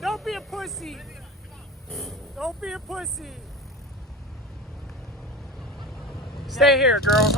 Don't be a pussy. Don't be a pussy. Stay here, girl.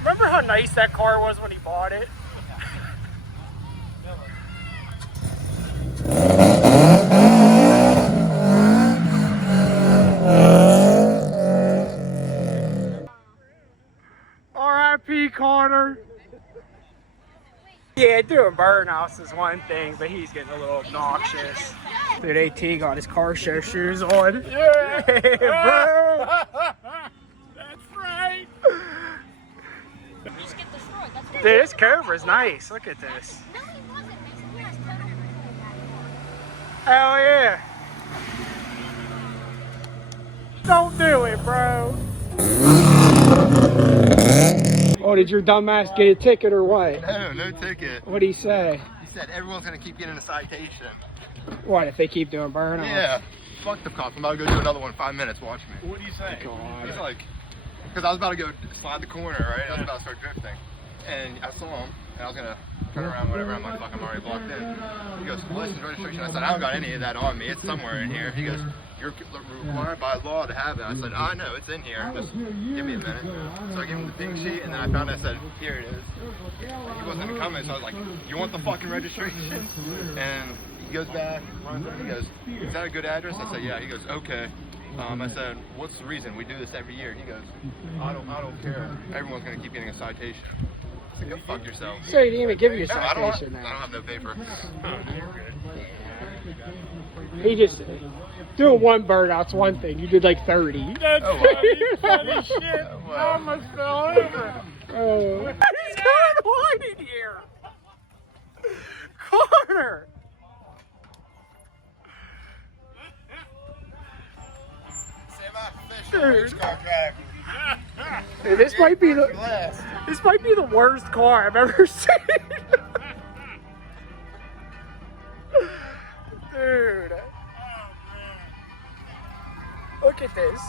Remember how nice that car was when he bought it? R.I.P. Carter. Yeah, doing burnouts is one thing, but he's getting a little obnoxious. Dude, AT got his car show shoes on. Yeah, bro. That's right. Dude, this Cobra's nice. Look at this. No, he wasn't, Mason. He has total Hell yeah. Don't do it, bro. Oh, did your dumbass get a ticket or what? No ticket. What'd he say? He said everyone's gonna keep getting a citation. What, if they keep doing burnouts? Yeah. Fuck the cops. I'm about to go do another one in 5 minutes. Watch me. What do you say? God. He's like, because I was about to go slide the corner, right? I was about to start drifting. And I saw him, and I was gonna turn around, whatever. I'm like, fuck, I'm already blocked in. He goes, license, registration. I said, I don't got any of that on me. It's somewhere in here. He goes, you're required by law to have it. I said, I know, it's in here. Just give me a minute. So I gave him the ding sheet, and then I found it. I said, here it is. And he wasn't coming, so I was like, you want the fucking registration? And he goes back, runs it. He goes, is that a good address? I said, yeah. He goes, okay. I said, what's the reason? We do this every year. He goes, I don't care. Everyone's gonna keep getting a citation. I said, go fuck yourself. So you didn't even give you a No, I don't citation now. have no paper. He just doing one burnout's one thing. You did like 30. That's funny shit. Well. I almost fell over. Oh. He's going wide in here. Carter. Dude. Dude, this might be the worst car I've ever seen. Dude. Look at this.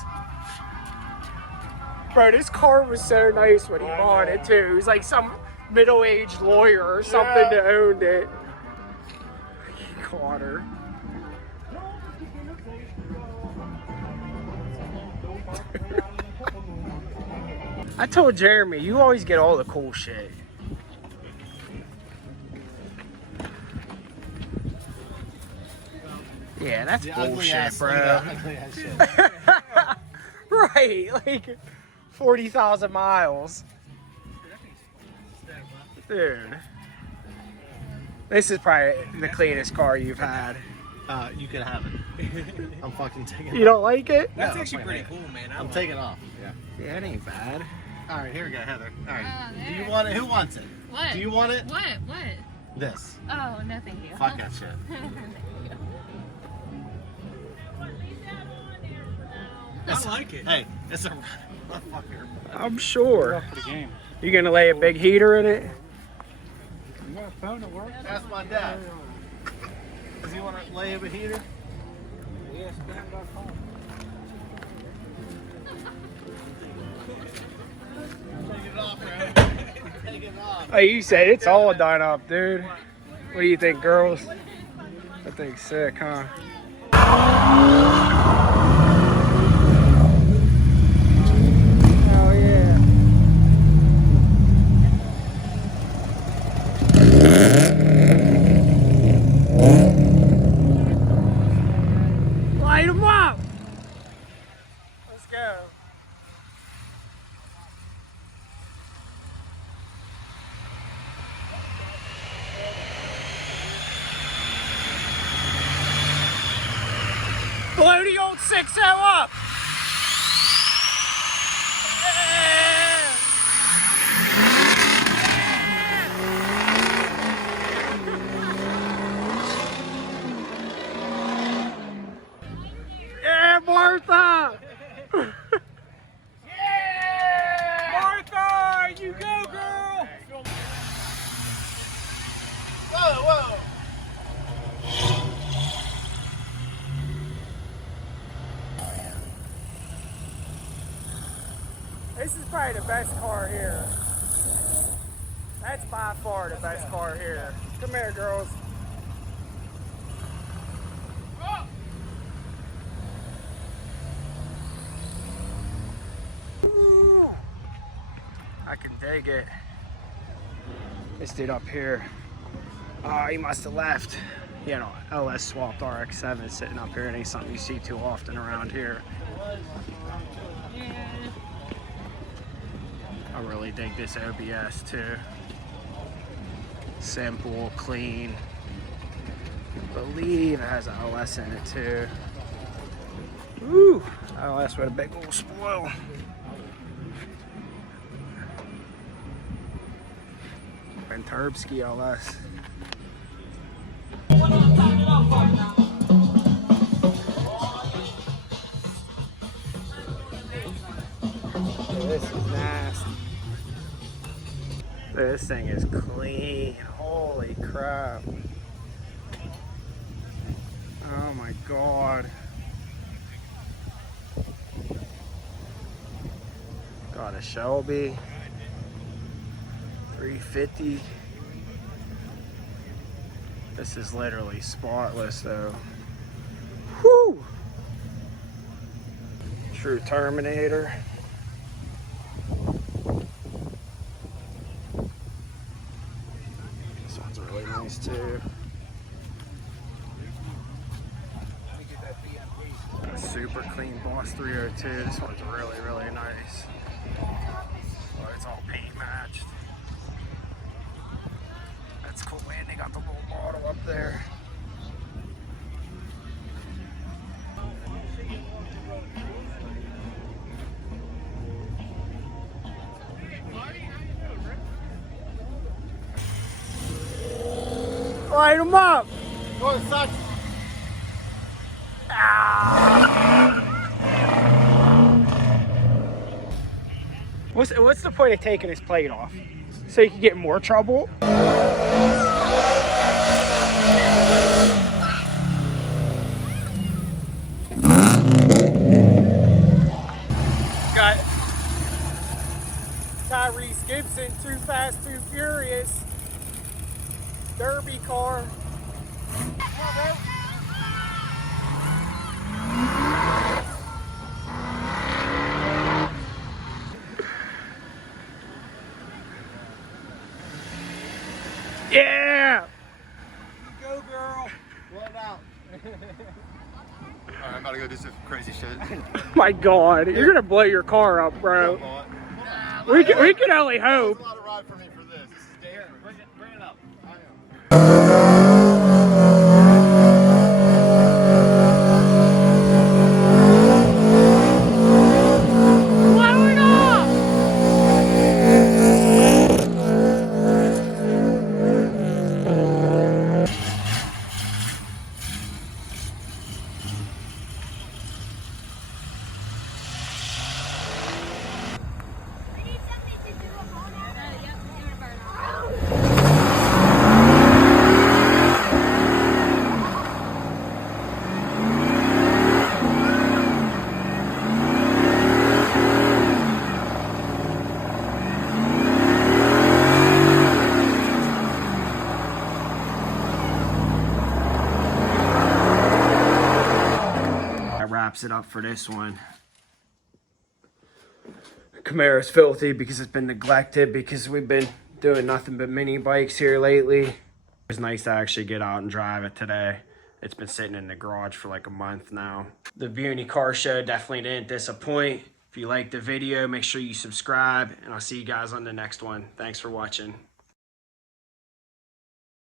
Bro, this car was so nice when he bought it too. He was like some middle-aged lawyer or something that owned it. Carter. I told Jeremy, you always get all the cool shit. Yeah, that's bullshit, bro. Right, like 40,000 miles. Dude. This is probably the cleanest car you've had. You can have it. I'm fucking taking it. You don't like it? That's actually pretty cool, man. I'm taking off. Yeah. Yeah, it ain't bad. All right, here we go, Heather. All right. Do you want it? Who wants it? What? Do you want it? What? This. Oh, no, thank you. Fuck that shit. I like it. Hey, it's a motherfucker. I'm sure. For the game. You gonna lay a big heater in it? You got a phone that works? Ask my dad. Does he want to lay him a heater? Yes, spam.com. Take it off, bro. Take it off. Oh, you said it's all done up, dude. What do you think, girls? I think sick, huh? Hell yeah. Light 'em up! Let's go. Blow the old 6.0 up! Yeah, Martha! Martha, you go, girl! Whoa, whoa! This is probably the best car here. That's by far the best car here. Come here, girls. I can dig it. This dude up here, he must have left. You know, LS swapped RX-7 sitting up here. It ain't something you see too often around here. I really dig this OBS too. Simple, clean. I believe it has an LS in it too. Woo! LS with a big old spoil. And Turbski LS. This is nasty. This thing is clean. Holy crap. Oh my god. Got a Shelby. 350. This is literally spotless though. Whew! True Terminator. This one's really nice too. A super clean Boss 302. This one's really, really nice. Oh, it's all paint matched. That's cool, man. They got the little bottle up there. Light them up. Oh, such. What's the point of taking his plate off? So you can get in more trouble? Got Tyrese Gibson, Too Fast, Too Furious. Derby car. Come on, bro. Yeah! Go, girl. What out? Alright, I'm about to go do some crazy shit. My God, you're gonna blow your car up, bro. We can only hope. There's a lot of ride for me for this. This is dangerous. Bring it up. I am. Blow it up! I need somebody to do a burnout. Yep, do a burnout. That wraps it up for this one. Camara's filthy because it's been neglected because we've been doing nothing but mini bikes here lately. It's nice to actually get out and drive it today. It's been sitting in the garage for like a month now. The Buena car show definitely didn't disappoint. If you liked the video, make sure you subscribe and I'll see you guys on the next one. Thanks for watching.